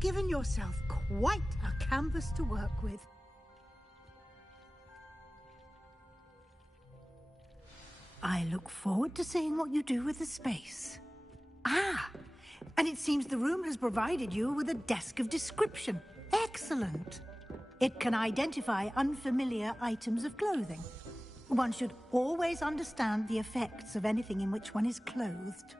given yourself quite a canvas to work with. I look forward to seeing what you do with the space. Ah, and it seems the room has provided you with a desk of description. Excellent. It can identify unfamiliar items of clothing. One should always understand the effects of anything in which one is clothed.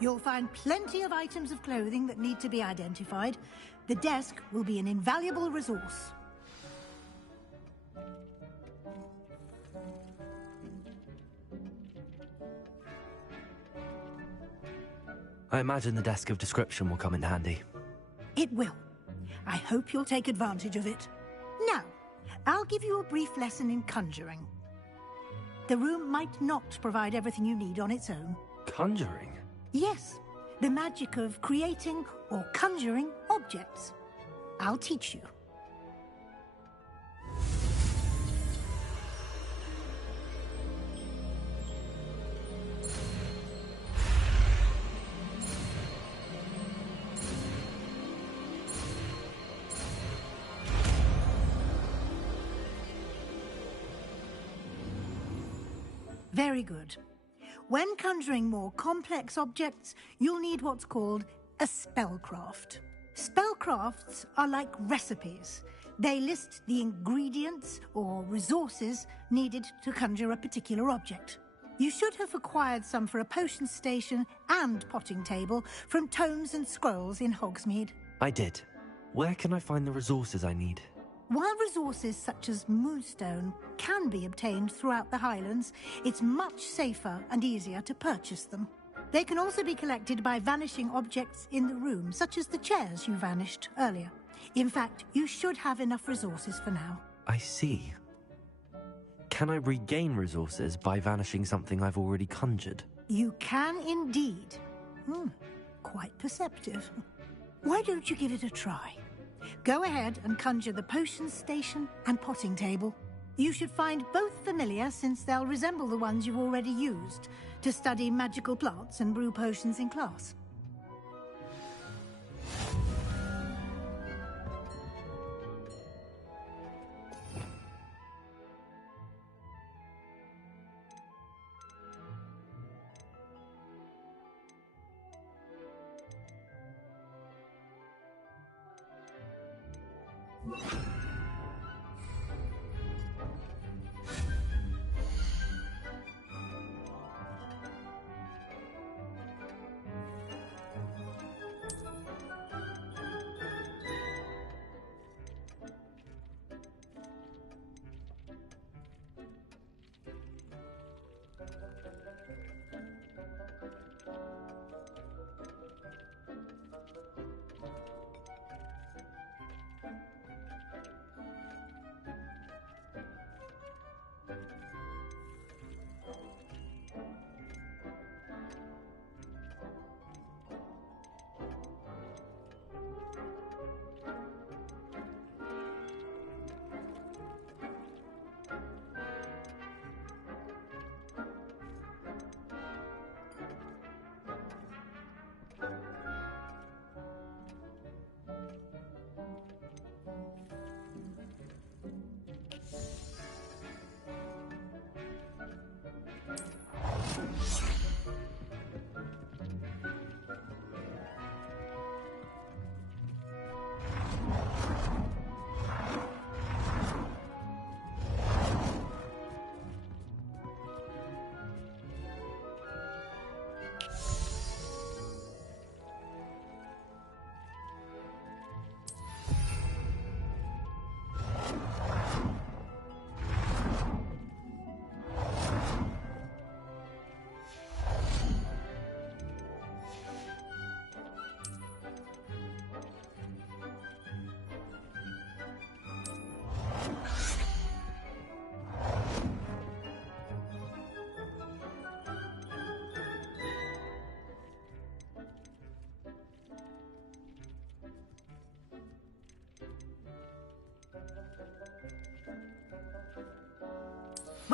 You'll find plenty of items of clothing that need to be identified. The desk will be an invaluable resource. I imagine the desk of description will come in handy. It will. I hope you'll take advantage of it. Now, I'll give you a brief lesson in conjuring. The room might not provide everything you need on its own. Conjuring? Yes, the magic of creating or conjuring objects. I'll teach you. Very good. When conjuring more complex objects, you'll need what's called a spellcraft. Spellcrafts are like recipes. They list the ingredients or resources needed to conjure a particular object. You should have acquired some for a potion station and potting table from tomes and scrolls in Hogsmeade. I did. Where can I find the resources I need? While resources such as moonstone can be obtained throughout the Highlands, it's much safer and easier to purchase them. They can also be collected by vanishing objects in the room, such as the chairs you vanished earlier. In fact, you should have enough resources for now. I see. Can I regain resources by vanishing something I've already conjured? You can indeed. Quite perceptive. Why don't you give it a try? Go ahead and conjure the potion station and potting table. You should find both familiar, since they'll resemble the ones you've already used to study magical plants and brew potions in class.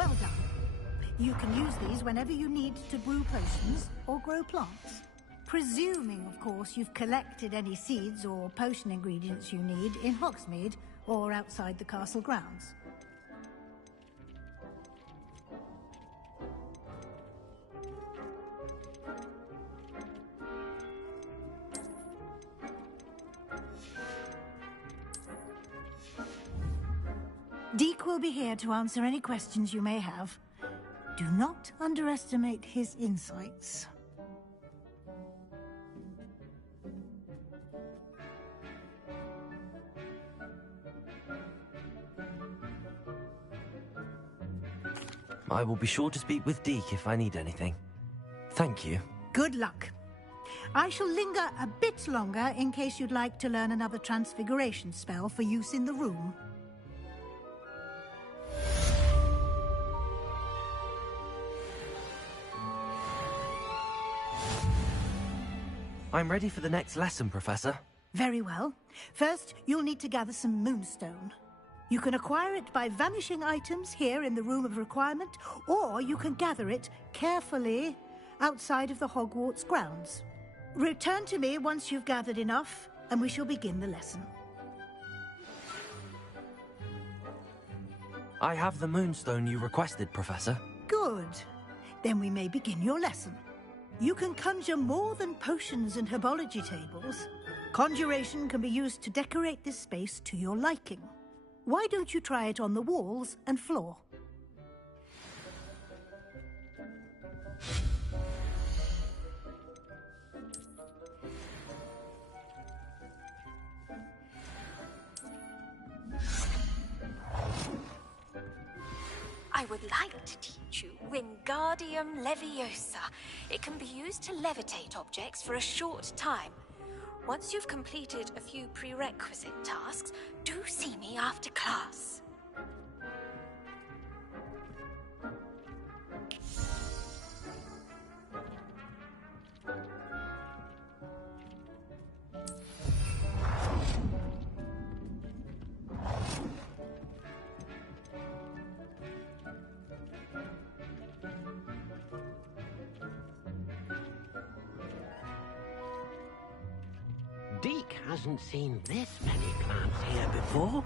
Well done. You can use these whenever you need to brew potions or grow plants. Presuming, of course, you've collected any seeds or potion ingredients you need in Hogsmeade or outside the castle grounds. Deke will be here to answer any questions you may have. Do not underestimate his insights. I will be sure to speak with Deke if I need anything. Thank you. Good luck. I shall linger a bit longer in case you'd like to learn another transfiguration spell for use in the room. I'm ready for the next lesson, Professor. Very well. First, you'll need to gather some moonstone. You can acquire it by vanishing items here in the Room of Requirement, or you can gather it carefully outside of the Hogwarts grounds. Return to me once you've gathered enough, and we shall begin the lesson. I have the moonstone you requested, Professor. Good. Then we may begin your lesson. You can conjure more than potions and herbology tables. Conjuration can be used to decorate this space to your liking. Why don't you try it on the walls and floor? I would like to teach you Wingardium Leviosa. It can be used to levitate objects for a short time. Once you've completed a few prerequisite tasks, do see me after class. Deke hasn't seen this many plants here before.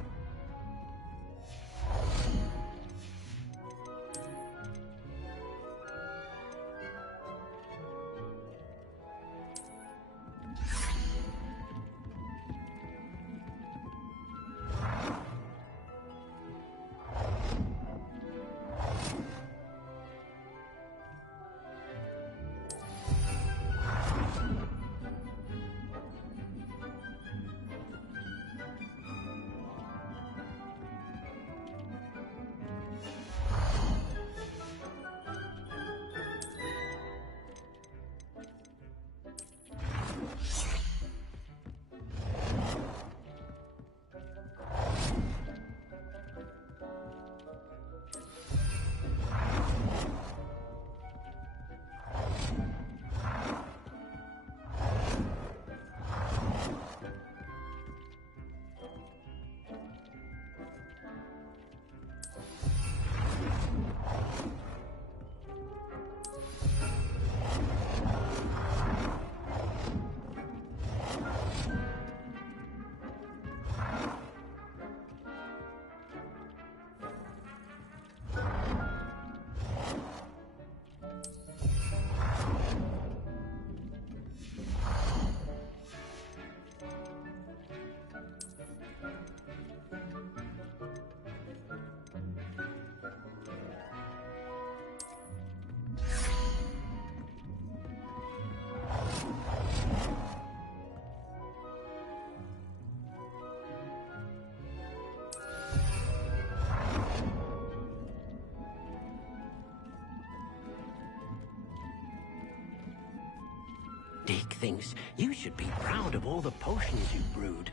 Deke thinks you should be proud of all the potions you brewed.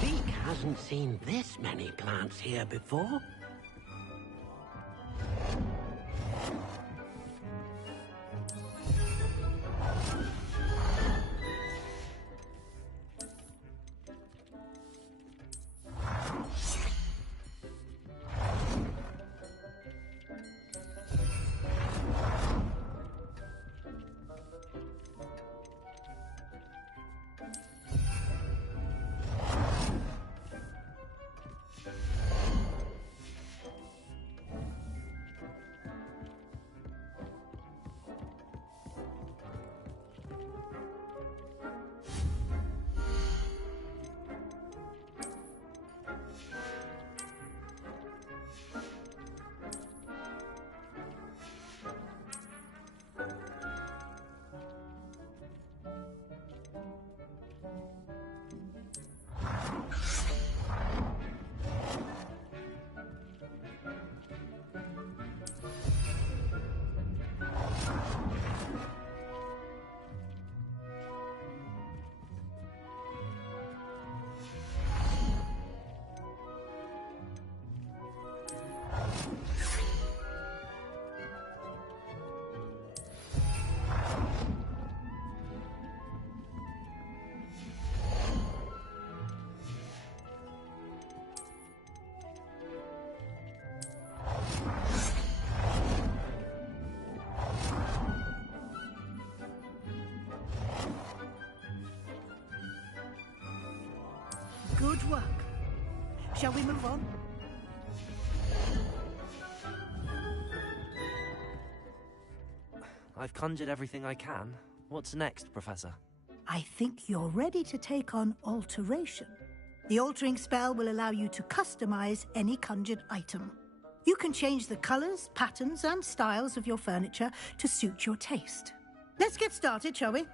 Deke hasn't seen this many plants here before. Good work. Shall we move on? I've conjured everything I can. What's next, Professor? I think you're ready to take on alteration. The altering spell will allow you to customize any conjured item. You can change the colors, patterns, and styles of your furniture to suit your taste. Let's get started, shall we?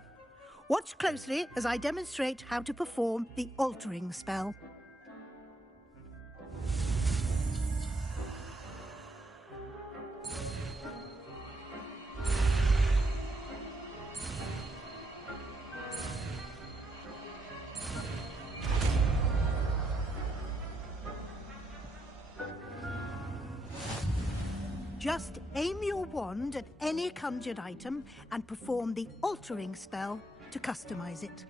Watch closely as I demonstrate how to perform the altering spell. Just aim your wand at any conjured item and perform the altering spell to customize it.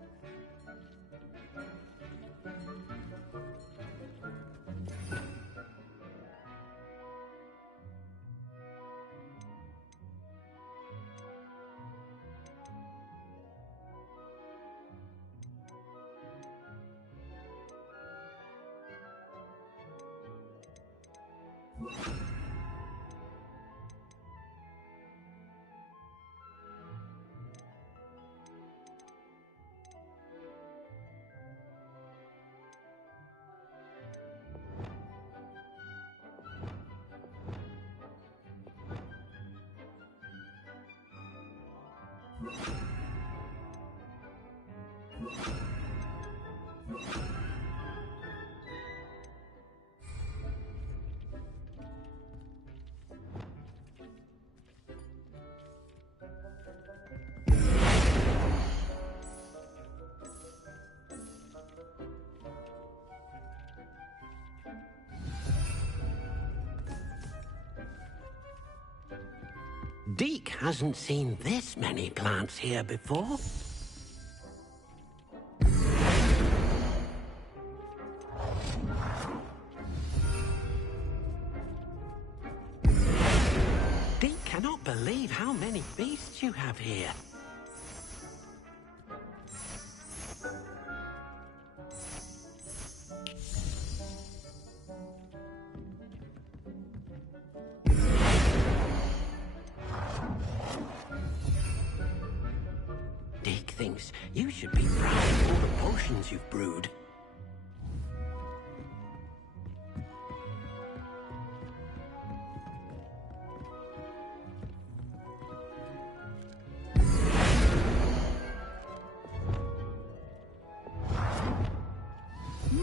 Deke hasn't seen this many plants here before. Deke cannot believe how many beasts you have here. Deke thinks you should be proud of all the potions you've brewed.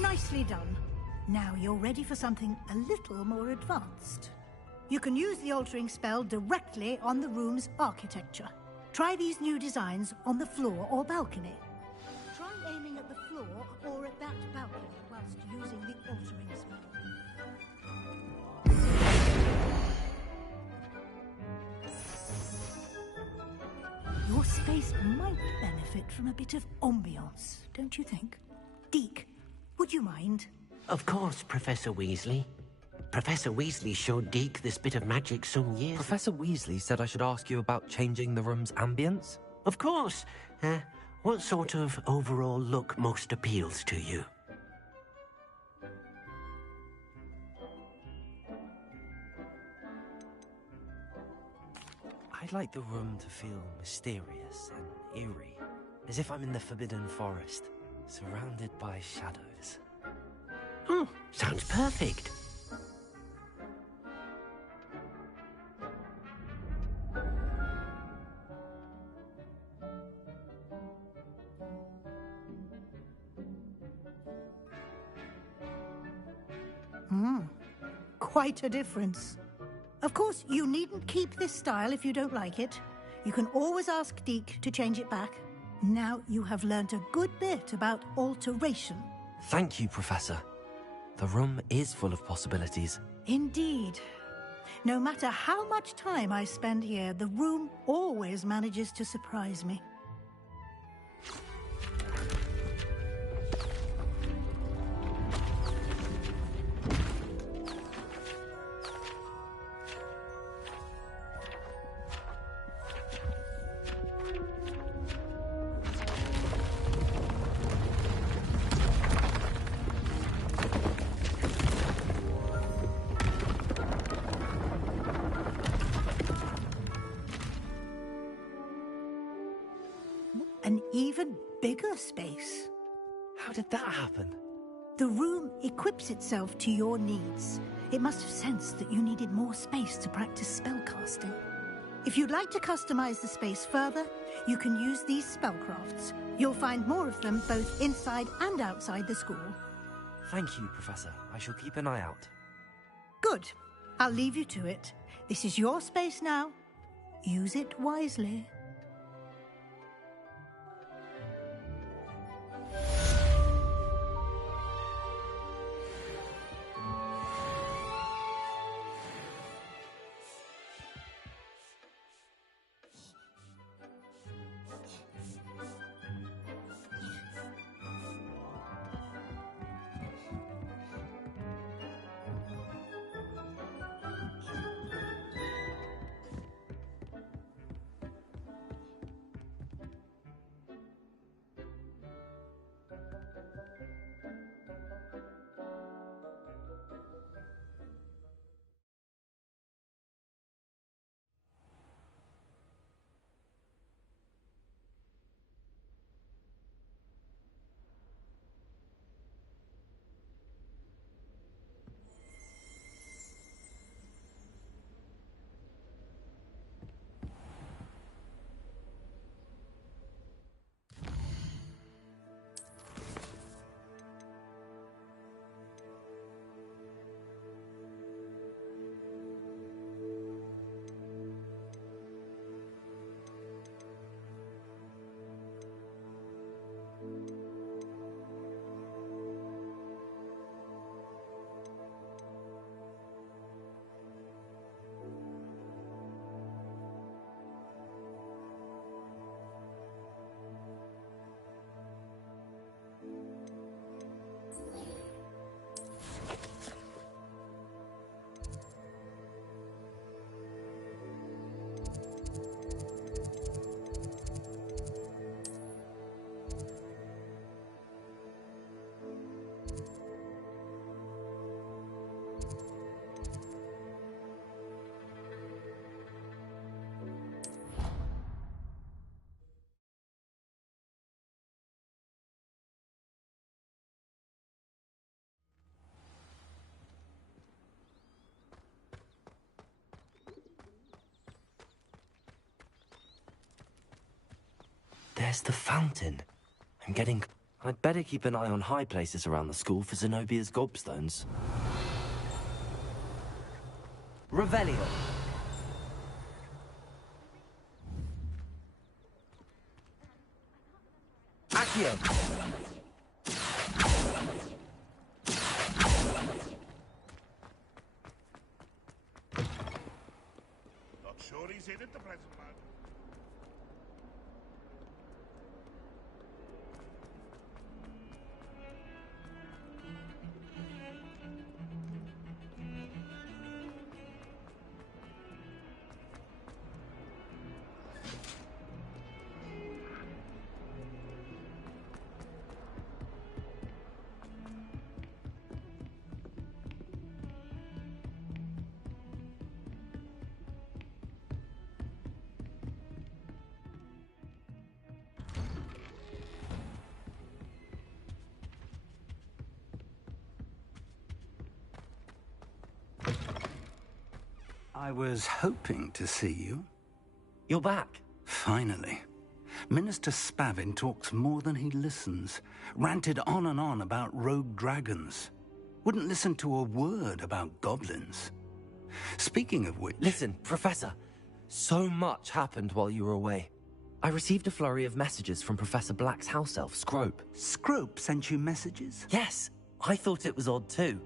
Nicely done. Now you're ready for something a little more advanced. You can use the altering spell directly on the room's architecture. Try these new designs on the floor or balcony. Try aiming at the floor or at that balcony whilst using the altering spell. Your space might benefit from a bit of ambiance, don't you think? Deke, would you mind? Of course, Professor Weasley. Professor Weasley showed Deke this bit of magic some years... Professor Weasley said I should ask you about changing the room's ambience? Of course. What sort of overall look most appeals to you? I'd like the room to feel mysterious and eerie, as if I'm in the Forbidden Forest, surrounded by shadows. Oh, sounds perfect. Quite a difference. Of course, you needn't keep this style if you don't like it. You can always ask Deke to change it back. Now you have learnt a good bit about alteration. Thank you, Professor. The room is full of possibilities. Indeed. No matter how much time I spend here, the room always manages to surprise me. an even bigger space. How did that happen? The room equips itself to your needs. It must have sensed that you needed more space to practice spellcasting. If you'd like to customize the space further, you can use these spellcrafts. You'll find more of them both inside and outside the school. Thank you, Professor. I shall keep an eye out. Good. I'll leave you to it. This is your space now. Use it wisely. There's the fountain. I'd better keep an eye on high places around the school for Zenobia's gobstones. Revelio. Accio. Not sure he's in at the present moment. I was hoping to see you. You're back. Finally. Minister Spavin talks more than he listens. Ranted on and on about rogue dragons. Wouldn't listen to a word about goblins. Speaking of which... Listen, Professor. So much happened while you were away. I received a flurry of messages from Professor Black's house elf, Scrope. Scrope sent you messages? Yes. I thought it was odd too.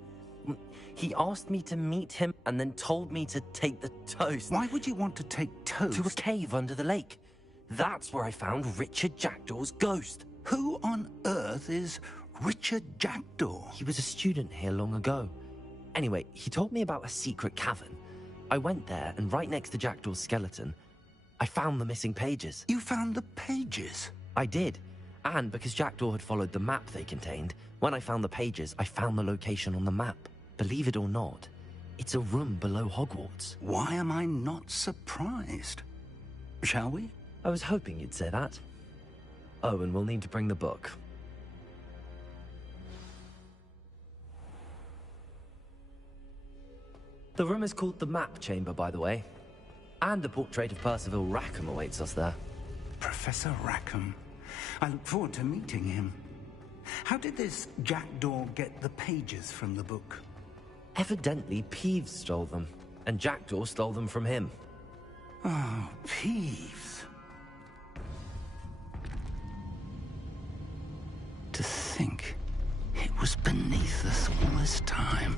He asked me to meet him and then told me to take the toast. Why would you want to take toast? To a cave under the lake. That's where I found Richard Jackdaw's ghost. Who on earth is Richard Jackdaw? He was a student here long ago. Anyway, he told me about a secret cavern. I went there, and right next to Jackdaw's skeleton, I found the missing pages. You found the pages? I did. And because Jackdaw had followed the map they contained, when I found the pages, I found the location on the map. Believe it or not, it's a room below Hogwarts. Why am I not surprised? Shall we? I was hoping you'd say that. Oh, and we'll need to bring the book. The room is called the Map Chamber, by the way. And a portrait of Percival Rackham awaits us there. Professor Rackham. I look forward to meeting him. How did this jackdaw get the pages from the book? Evidently, Peeves stole them, and Jackdaw stole them from him. Oh, Peeves. To think it was beneath us all this time.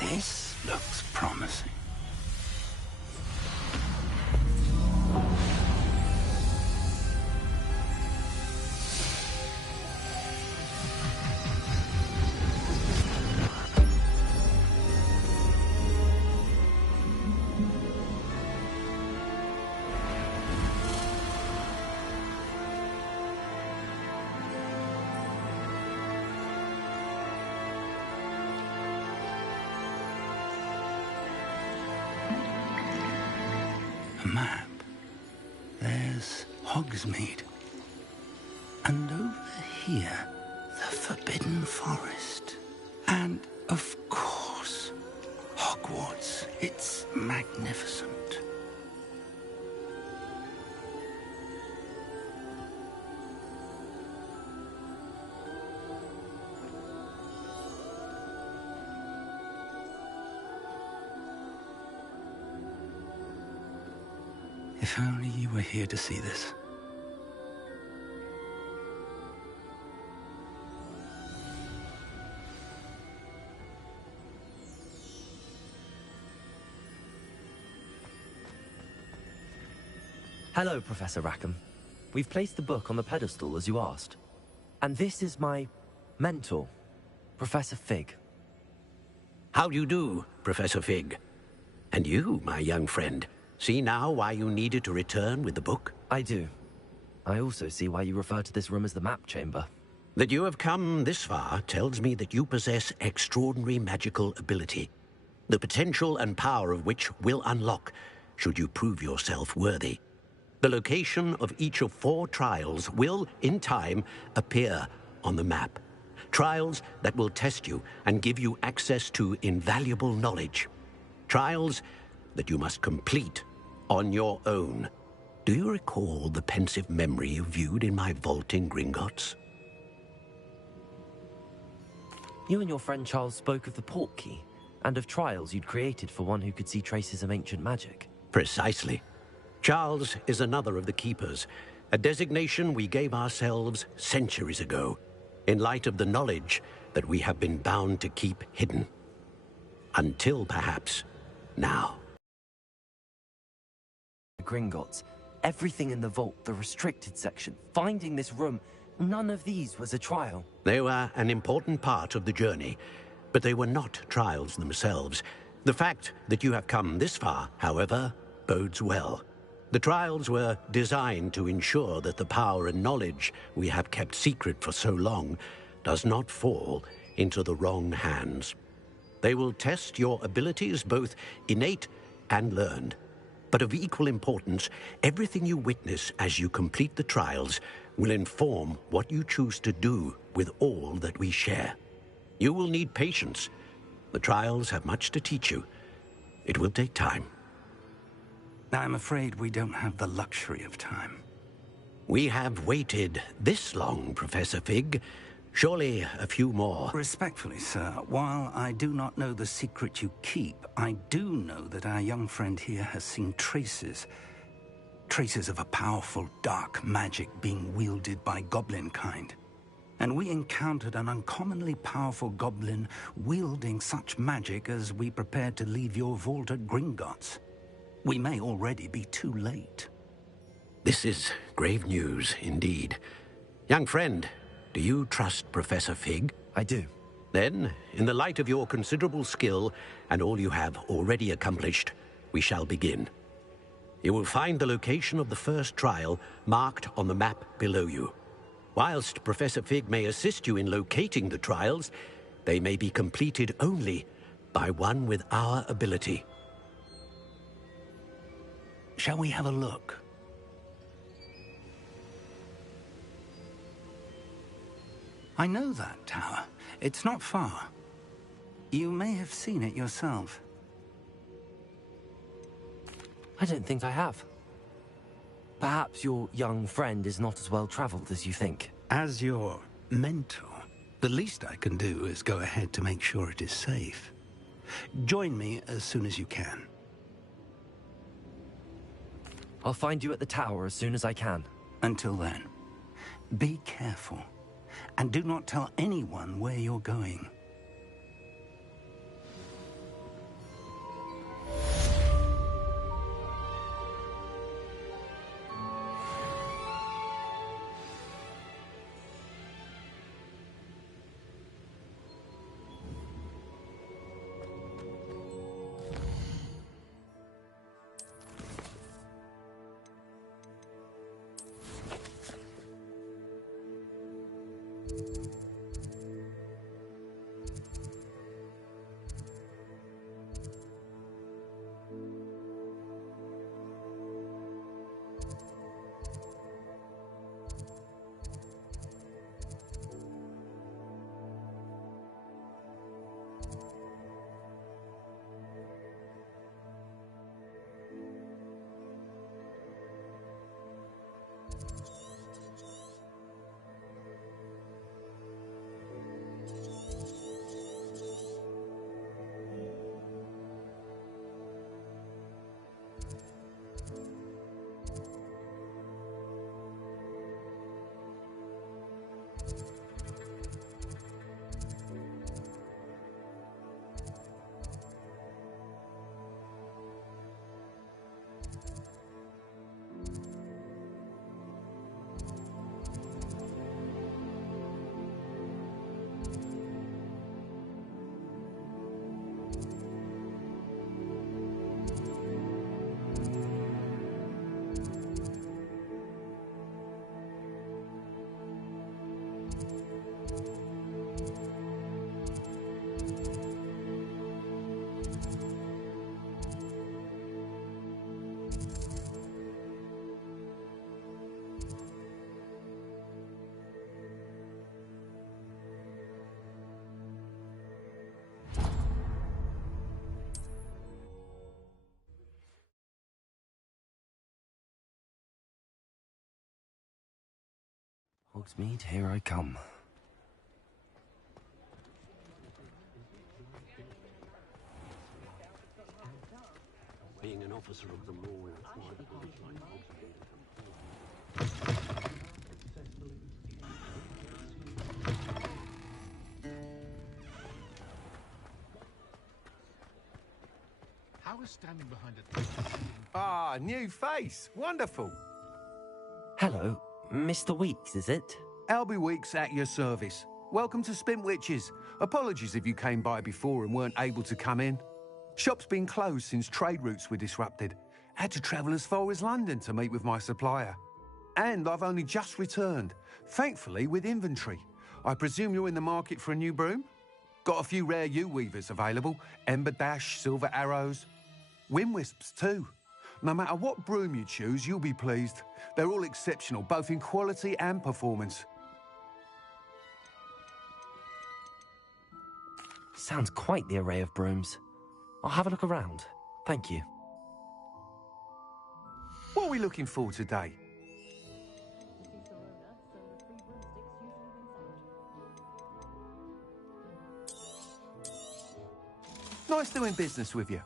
This looks promising. A map. There's Hogsmeade. And over here, the Forbidden Forest. And, of course, Hogwarts. It's magnificent. If only you were here to see this. Hello, Professor Rackham. We've placed the book on the pedestal, as you asked. And this is my mentor, Professor Fig. How do you do, Professor Fig? And you, my young friend, see now why you needed to return with the book? I do. I also see why you refer to this room as the Map Chamber. That you have come this far tells me that you possess extraordinary magical ability, the potential and power of which will unlock should you prove yourself worthy. The location of each of 4 trials will, in time, appear on the map. Trials that will test you and give you access to invaluable knowledge. Trials that you must complete on your own. Do you recall the pensive memory you viewed in my vault in Gringotts? You and your friend Charles spoke of the Portkey, and of trials you'd created for one who could see traces of ancient magic. Precisely. Charles is another of the Keepers, a designation we gave ourselves centuries ago, in light of the knowledge that we have been bound to keep hidden. Until, perhaps, now. Gringotts, everything in the vault, the restricted section, finding this room, none of these was a trial. They were an important part of the journey, but they were not trials themselves. The fact that you have come this far, however, bodes well. The trials were designed to ensure that the power and knowledge we have kept secret for so long does not fall into the wrong hands. They will test your abilities, both innate and learned. But of equal importance, everything you witness as you complete the trials will inform what you choose to do with all that we share. You will need patience. The trials have much to teach you. It will take time. I'm afraid we don't have the luxury of time. We have waited this long, Professor Fig. Surely a few more. Respectfully, sir, while I do not know the secret you keep, I do know that our young friend here has seen traces of a powerful dark magic being wielded by goblin kind. And we encountered an uncommonly powerful goblin wielding such magic as we prepared to leave your vault at Gringotts. We may already be too late. This is grave news indeed. Young friend, do you trust Professor Fig? I do. Then, in the light of your considerable skill and all you have already accomplished, we shall begin. You will find the location of the first trial marked on the map below you. Whilst Professor Fig may assist you in locating the trials, they may be completed only by one with our ability. Shall we have a look? I know that tower. It's not far. You may have seen it yourself. I don't think I have. Perhaps your young friend is not as well traveled as you think. As your mentor, the least I can do is go ahead to make sure it is safe. Join me as soon as you can. I'll find you at the tower as soon as I can. Until then, be careful. And do not tell anyone where you're going. Hogsmeade, here I come. Being an officer of the law How is standing behind it? Ah, new face. Wonderful. Hello, Mr. Weeks, is it? Albie Weeks at your service. Welcome to Spintwitches. Apologies if you came by before and weren't able to come in. Shop's been closed since trade routes were disrupted. Had to travel as far as London to meet with my supplier. And I've only just returned, thankfully with inventory. I presume you're in the market for a new broom? Got a few rare yew-weavers available. Ember Dash, Silver Arrows. Wind-wisps too. No matter what broom you choose, you'll be pleased. They're all exceptional, both in quality and performance. Sounds quite the array of brooms. I'll have a look around. Thank you. What are we looking for today? Nice doing business with you.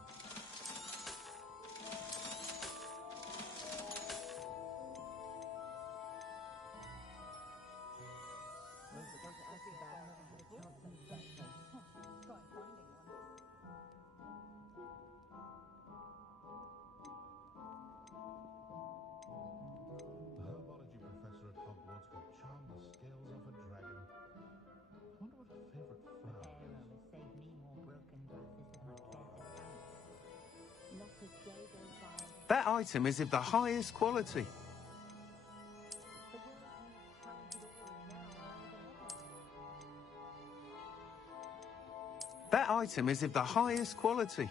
That item is of the highest quality. That item is of the highest quality.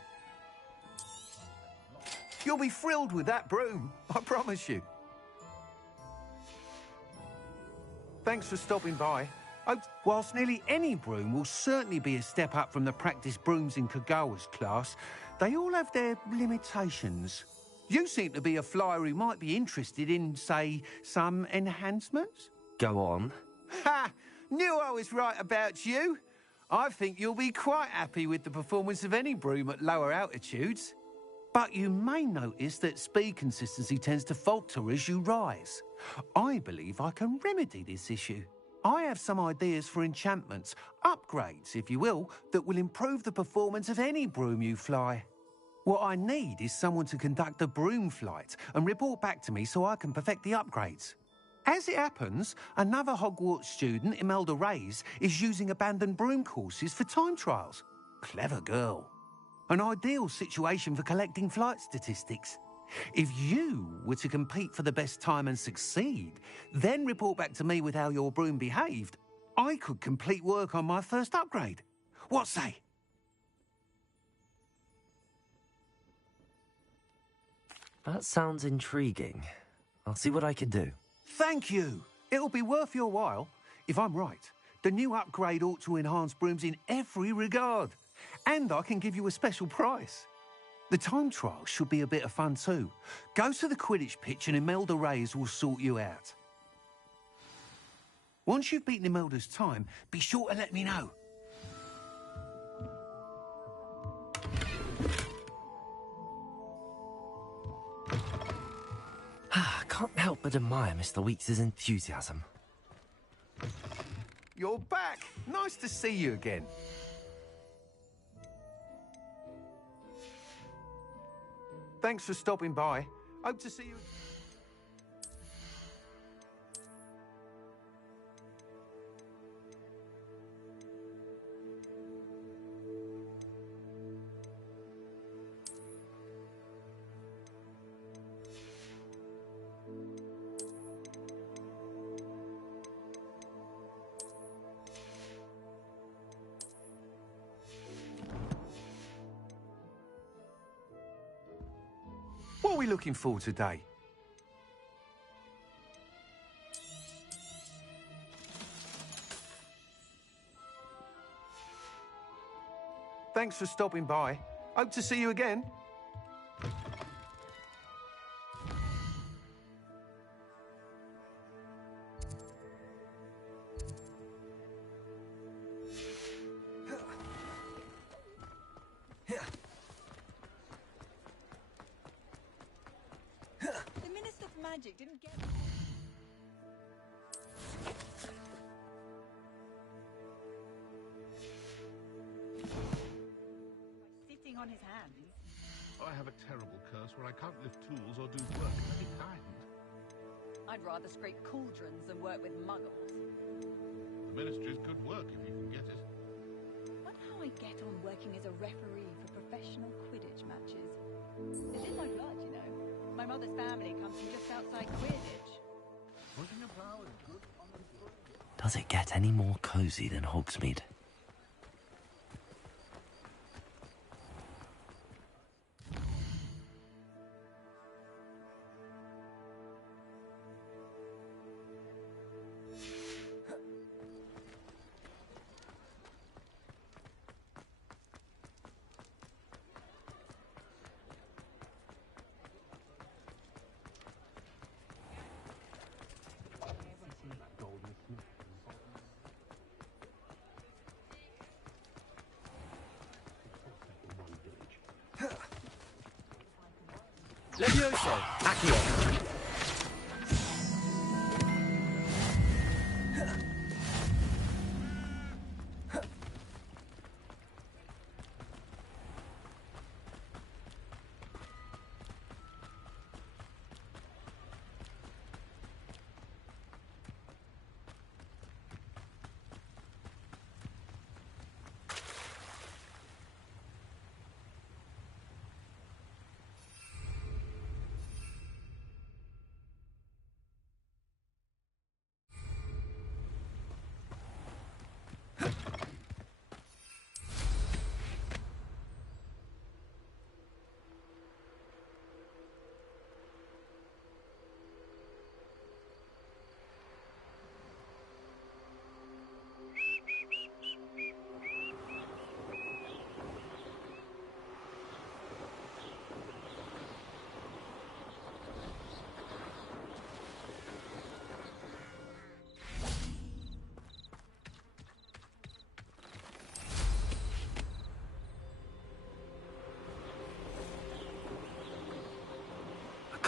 You'll be thrilled with that broom, I promise you. Thanks for stopping by. Whilst nearly any broom will certainly be a step up from the practice brooms in Kagawa's class, they all have their limitations. You seem to be a flyer who might be interested in, say, some enhancements? Go on. Ha! Knew I was right about you. I think you'll be quite happy with the performance of any broom at lower altitudes. But you may notice that speed consistency tends to falter as you rise. I believe I can remedy this issue. I have some ideas for enchantments, upgrades, if you will, that will improve the performance of any broom you fly. What I need is someone to conduct a broom flight and report back to me so I can perfect the upgrades. As it happens, another Hogwarts student, Imelda Reyes, is using abandoned broom courses for time trials. Clever girl. An ideal situation for collecting flight statistics. If you were to compete for the best time and succeed, then report back to me with how your broom behaved, I could complete work on my first upgrade. What say? That sounds intriguing. I'll see what I can do. Thank you. It'll be worth your while. If I'm right, the new upgrade ought to enhance brooms in every regard. And I can give you a special price. The time trial should be a bit of fun too. Go to the Quidditch pitch and Imelda Reyes will sort you out. Once you've beaten Imelda's time, be sure to let me know. I can't help but admire Mr. Weeks' enthusiasm. You're back. Nice to see you again. Thanks for stopping by. Hope to see you. What are we looking for today? Thanks for stopping by. Hope to see you again. The Minister for Magic didn't get... Sitting on his hands. I have a terrible curse where I can't lift tools or do work of any kind. I'd rather scrape cauldrons than work with muggles. The Ministry's good work if you can get it. Wonder how I get on working as a referee for professional Quidditch matches. It's in my blood, you know. My mother's family comes from just outside Quidditch. Pushing a plough is good on the foot. Does it get any more cosy than Hogsmeade? Levioso, Accio.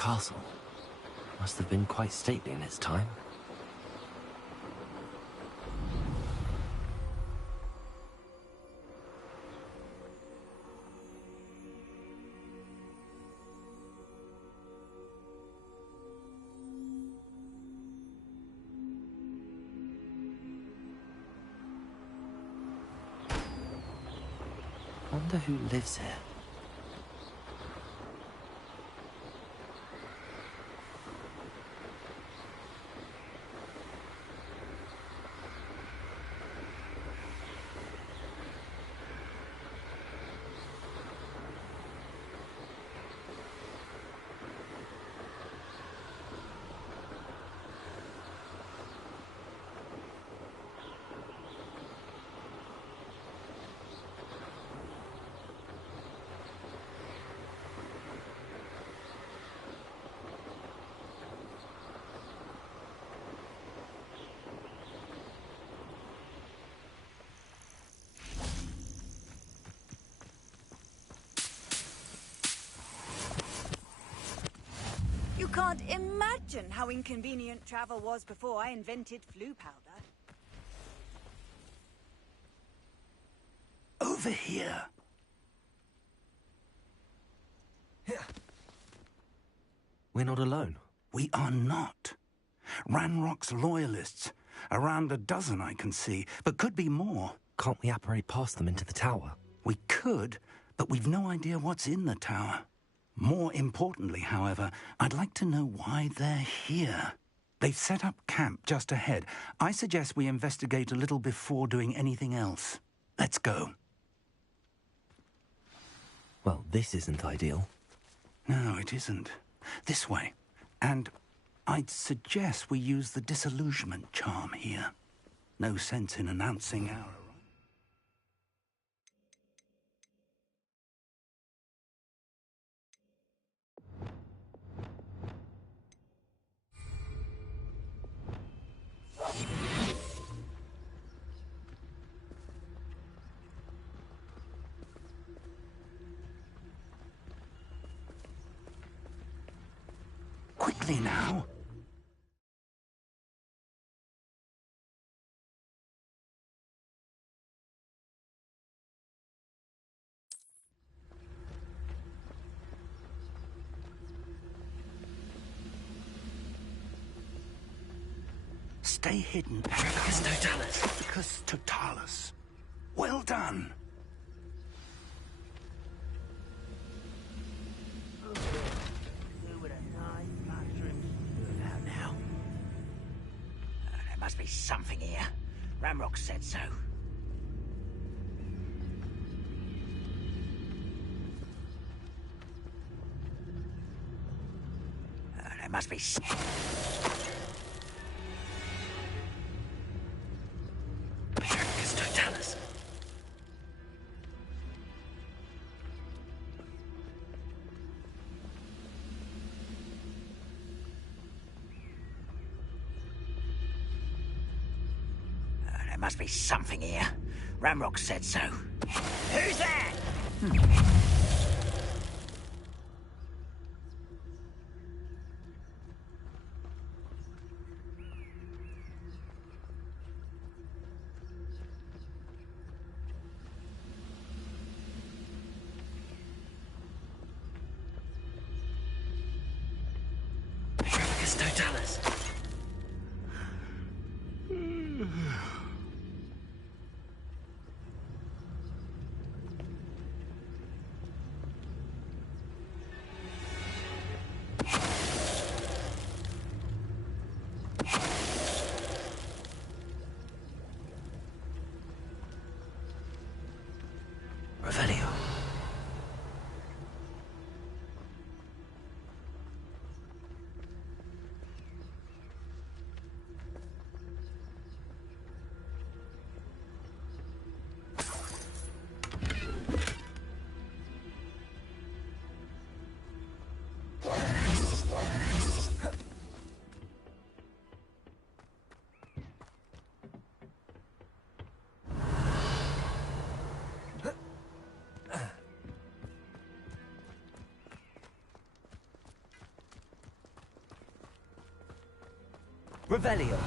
castle. Must have been quite stately in its time. Wonder who lives here. You can't imagine how inconvenient travel was before I invented flu powder. Over here. We're not alone. We are not. Ranrock's loyalists. Around a dozen I can see, but could be more. Can't we apparate past them into the tower? We could, but we've no idea what's in the tower. More importantly, however, I'd like to know why they're here. They've set up camp just ahead. I suggest we investigate a little before doing anything else. Let's go. Well, this isn't ideal. No, it isn't. This way. And I'd suggest we use the disillusionment charm here. No sense in announcing our... Quickly now. Stay hidden. Because Totalis. Because Totalis. Well done. There must be something here. Ramrock said so. There must be... Because Totalis. There must be something here. Ramrock said so. Who's that? Because Totalis. Revelio. Revelio.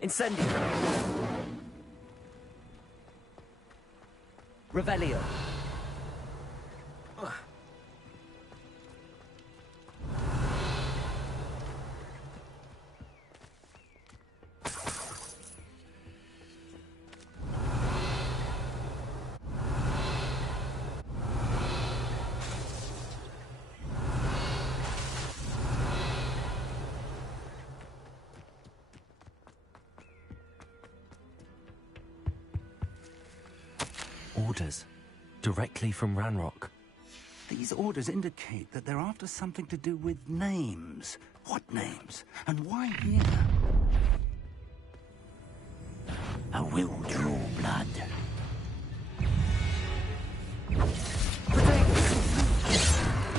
Incendio. Revelio. Orders. Directly from Ranrock. These orders indicate that they're after something to do with names. What names? And why here? I will draw blood.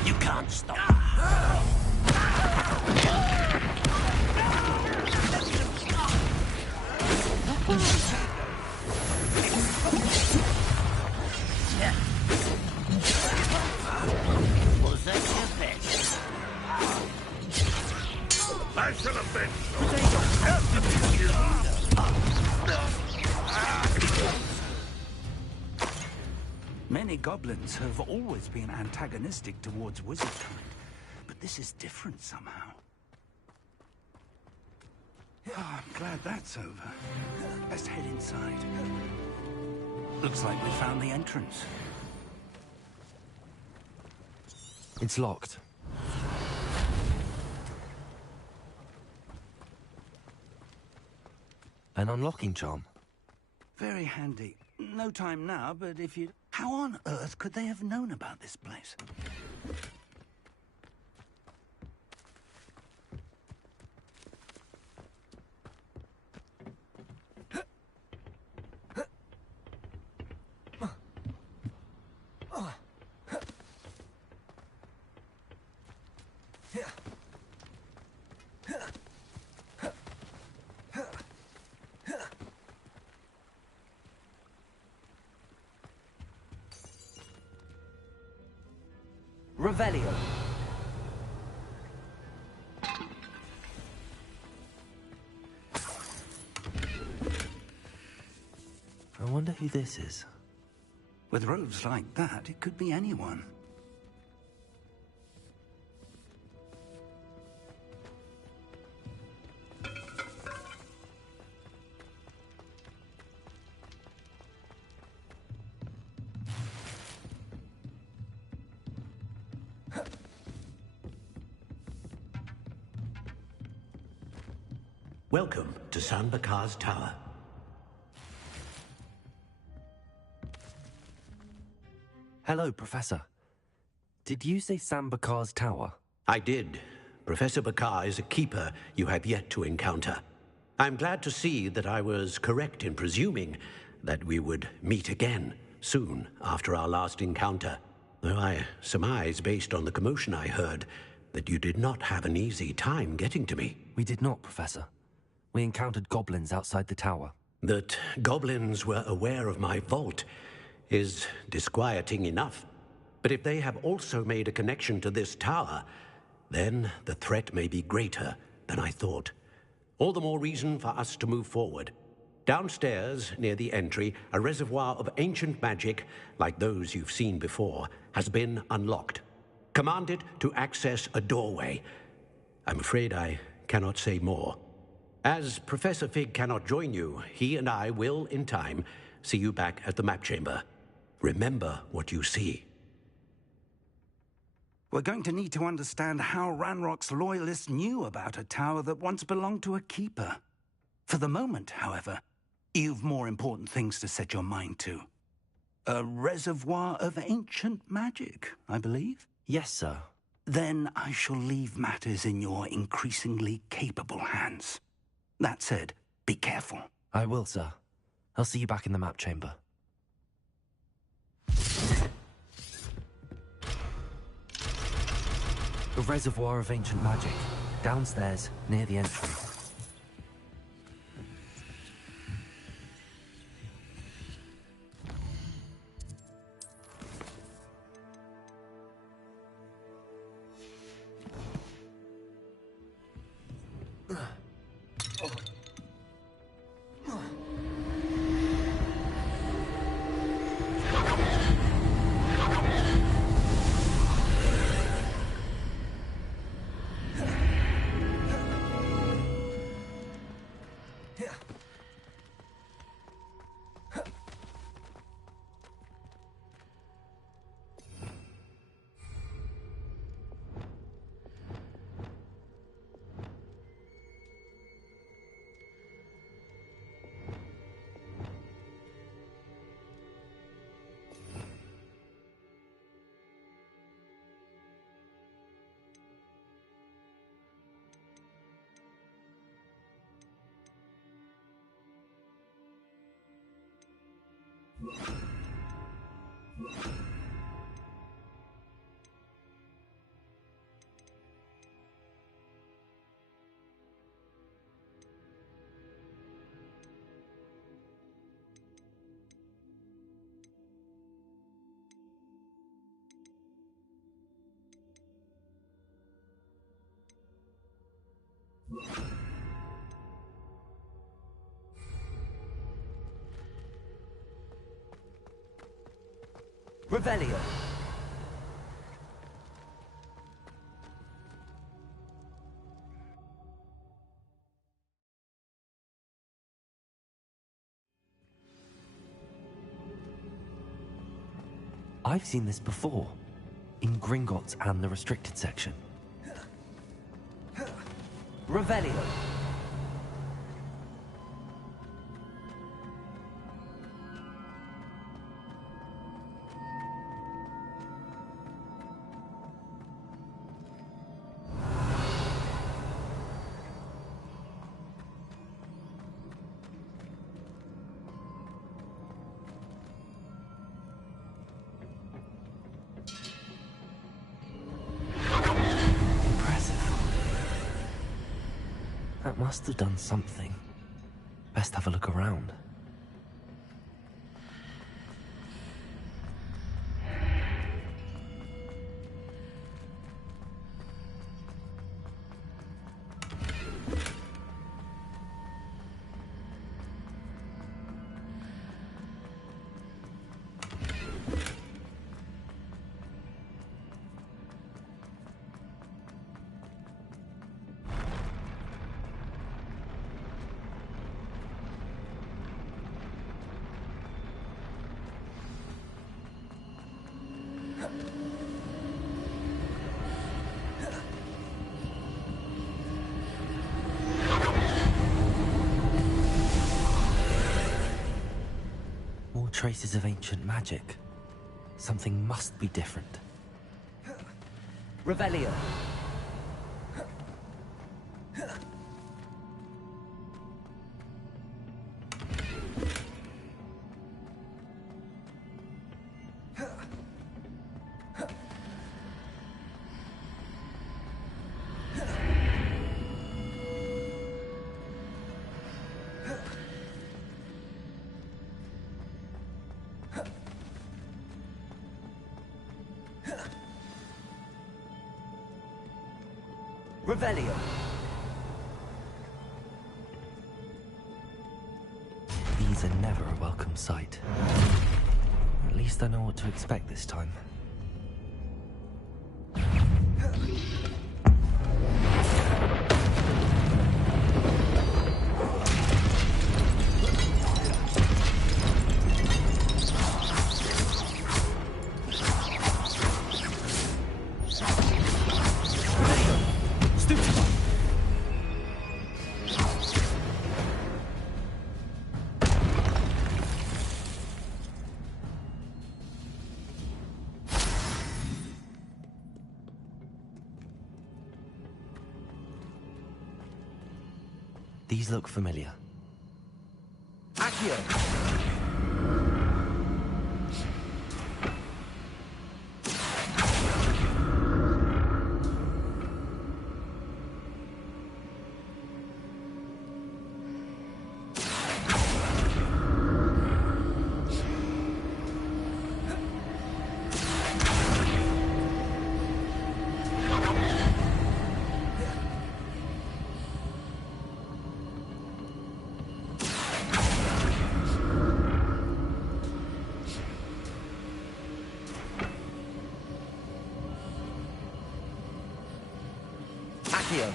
You can't stop. Was that your best? I shall avenge Many goblins have always been antagonistic towards wizardkind, but this is different somehow. I'm glad that's over. Let's head inside. Looks like we found the entrance. It's locked. An unlocking charm. Very handy. No time now, but if you... How on earth could they have known about this place? Revelio. I wonder who this is. With robes like that, it could be anyone. Welcome to San Bakar's Tower. Hello, Professor. Did you say Sam Bakar's tower? I did. Professor Bakar is a keeper you have yet to encounter. I'm glad to see that I was correct in presuming that we would meet again soon after our last encounter. Though I surmise, based on the commotion I heard, that you did not have an easy time getting to me. We did not, Professor. We encountered goblins outside the tower. That goblins were aware of my vault is disquieting enough. But if they have also made a connection to this tower, then the threat may be greater than I thought. All the more reason for us to move forward. Downstairs, near the entry, a reservoir of ancient magic, like those you've seen before, has been unlocked. Commanded to access a doorway. I'm afraid I cannot say more. As Professor Fig cannot join you, he and I will, in time, see you back at the map chamber. Remember what you see. We're going to need to understand how Ranrock's loyalists knew about a tower that once belonged to a keeper. For the moment, however, you've more important things to set your mind to. A reservoir of ancient magic, I believe? Yes, sir. Then I shall leave matters in your increasingly capable hands. That said, be careful. I will, sir. I'll see you back in the map chamber. A reservoir of ancient magic. Downstairs, near the entry. Revelio. I've seen this before, in Gringotts and the restricted section. Revelio. That must have done something. Best have a look around. More traces of ancient magic. Something must be different. Revelio. Revelio. These are never a welcome sight. At least I know what to expect this time. These look familiar. Accio! Accio!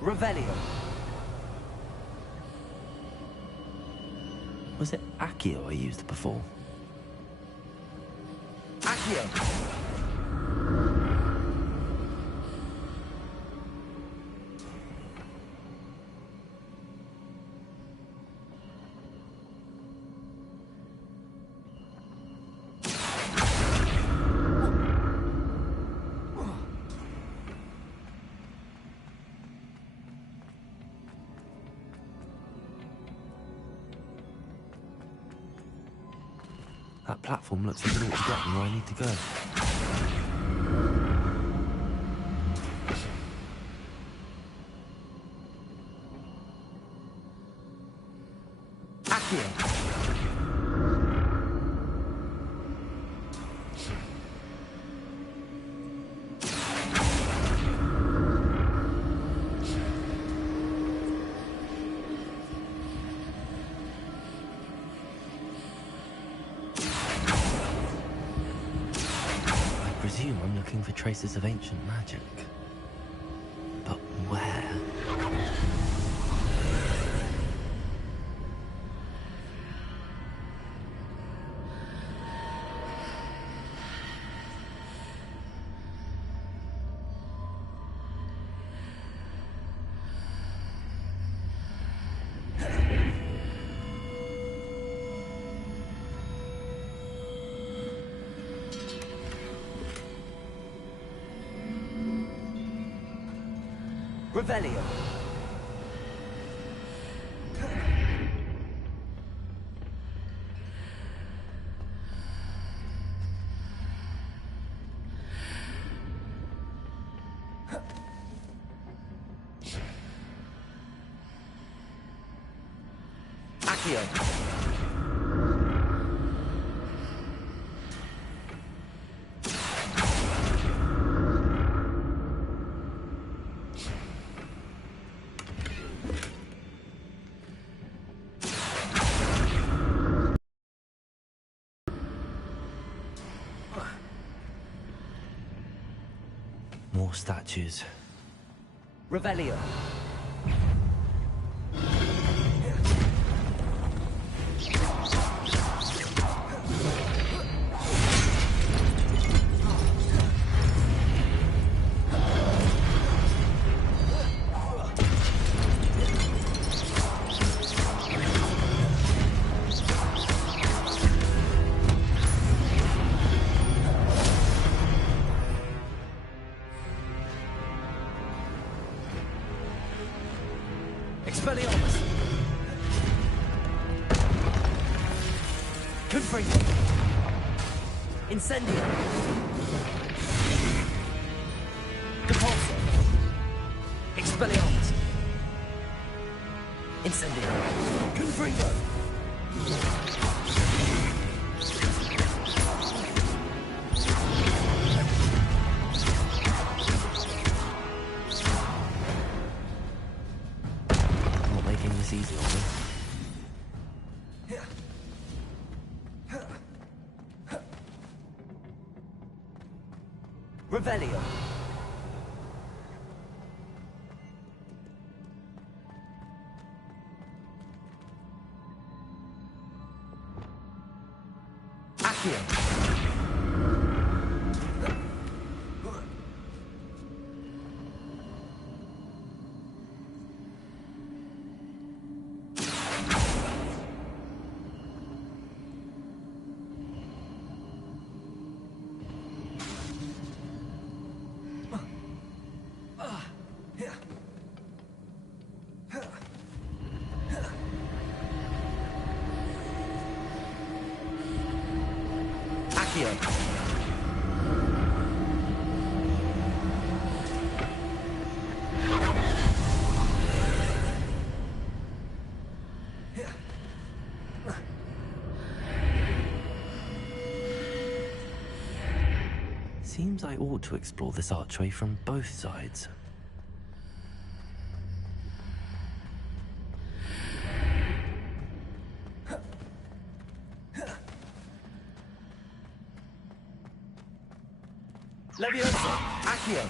Revelio! Was it Accio I used before? Accio! That platform looks like it ought to get me where I need to go. Accio! I presume I'm looking for traces of ancient magic. But where? Revelio! Accio! More statues. Revelio! Expelliarmus! Confringo! Incendio! Depulso! Expelliarmus! Incendio! Confringo! Not making this easy on me. Revelio! Accio! Accio. Seems I ought to explore this archway from both sides. Leviosa. Accio.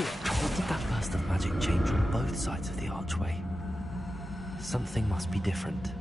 What did that burst of magic change on both sides of the archway? Something must be different.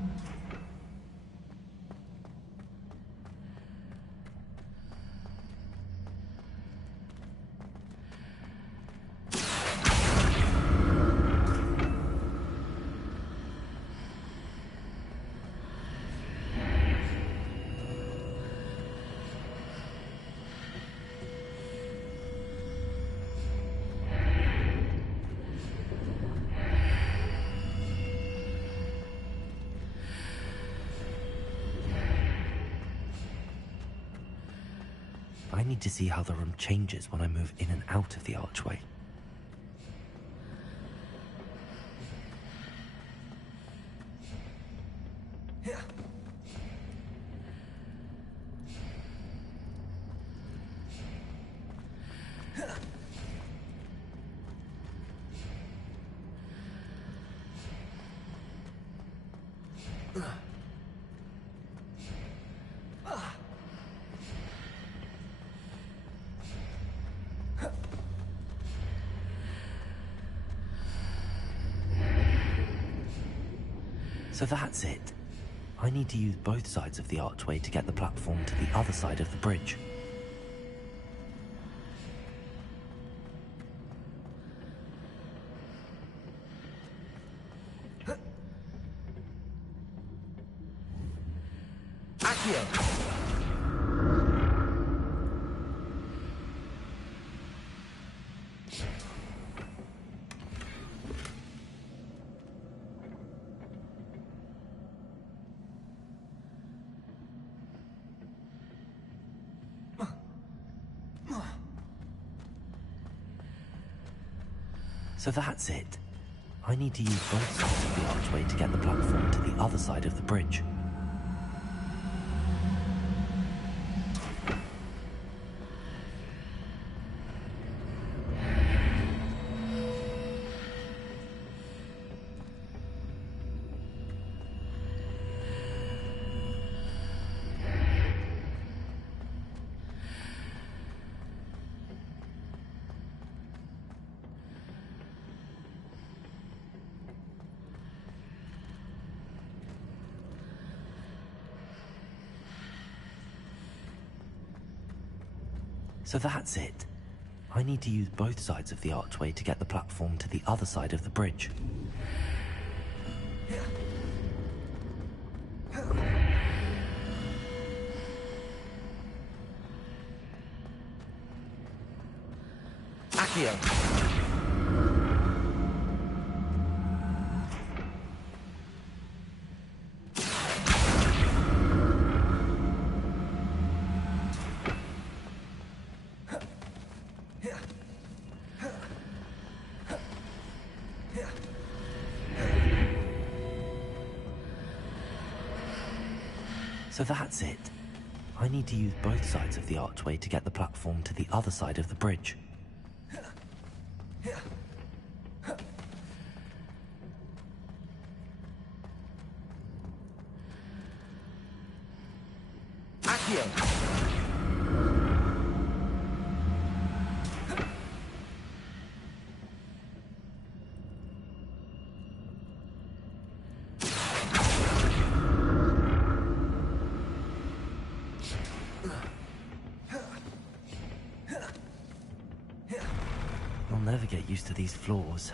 I need to see how the room changes when I move in and out of the archway. So that's it. I need to use both sides of the archway to get the platform to the other side of the bridge. Accio. So that's it. I need to use both sides of the archway to get the platform to the other side of the bridge. So that's it. I need to use both sides of the archway to get the platform to the other side of the bridge. Accio. So that's it. I need to use both sides of the archway to get the platform to the other side of the bridge. Accio. get used to these floors.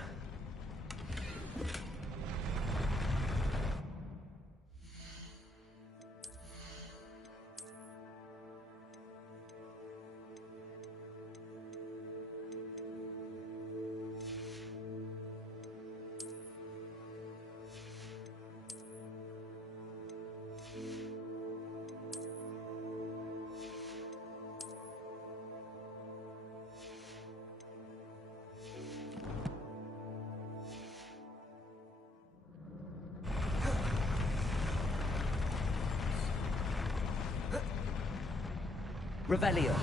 Revelio.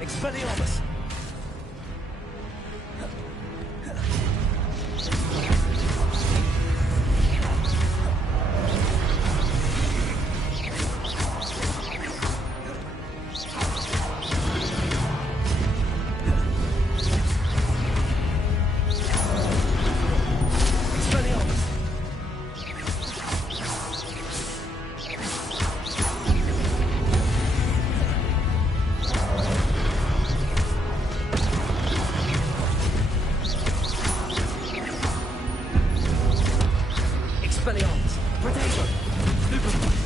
Expelliarmus! Expelliarmus! Potato! Stupefy!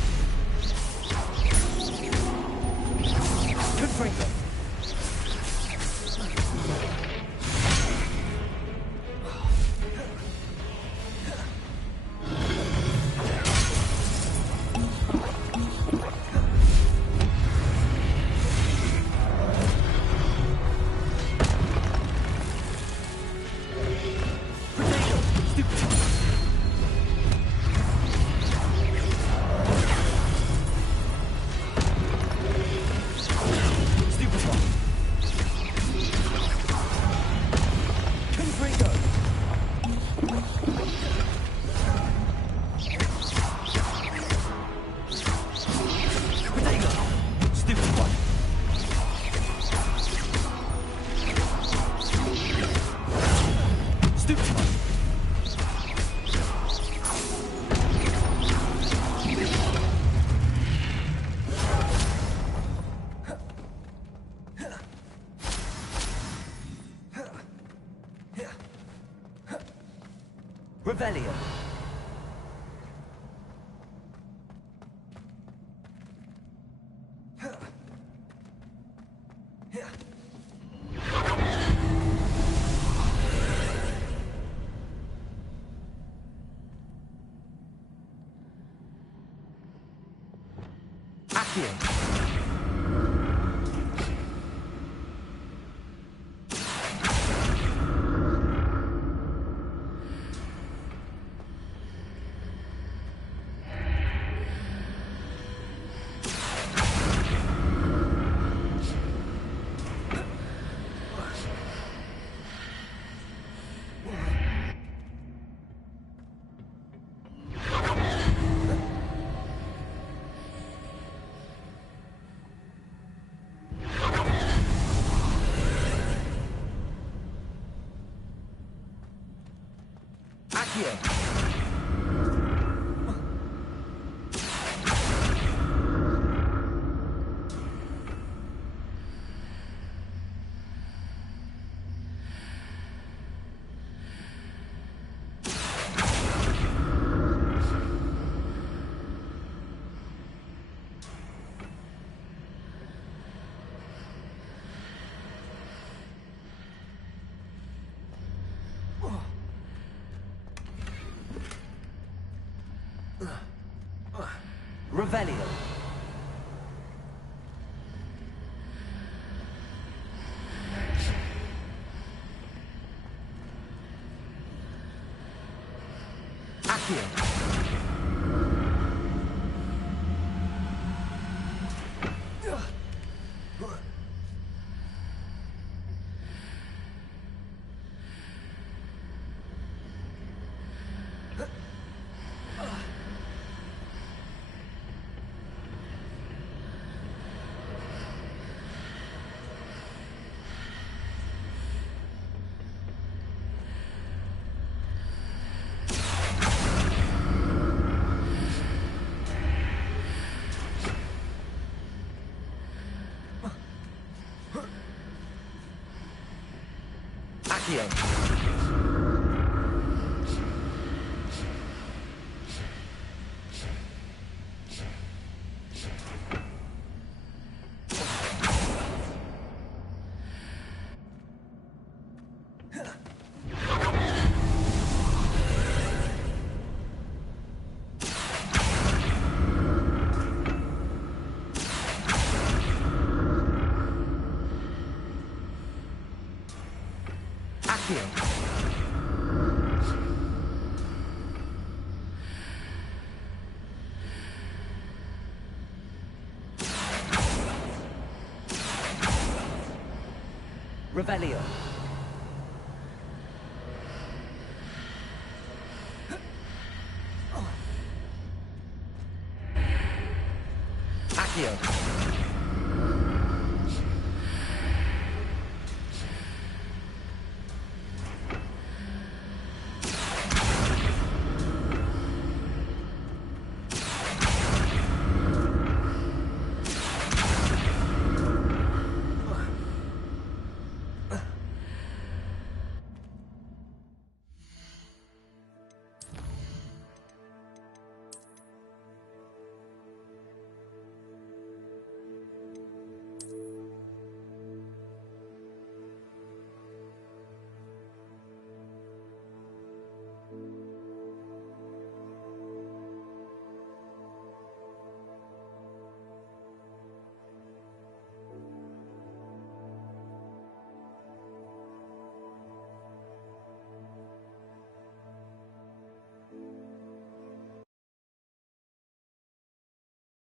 Confringo! Revelio. Accio. Revelio. Accio. Accio. Revelio.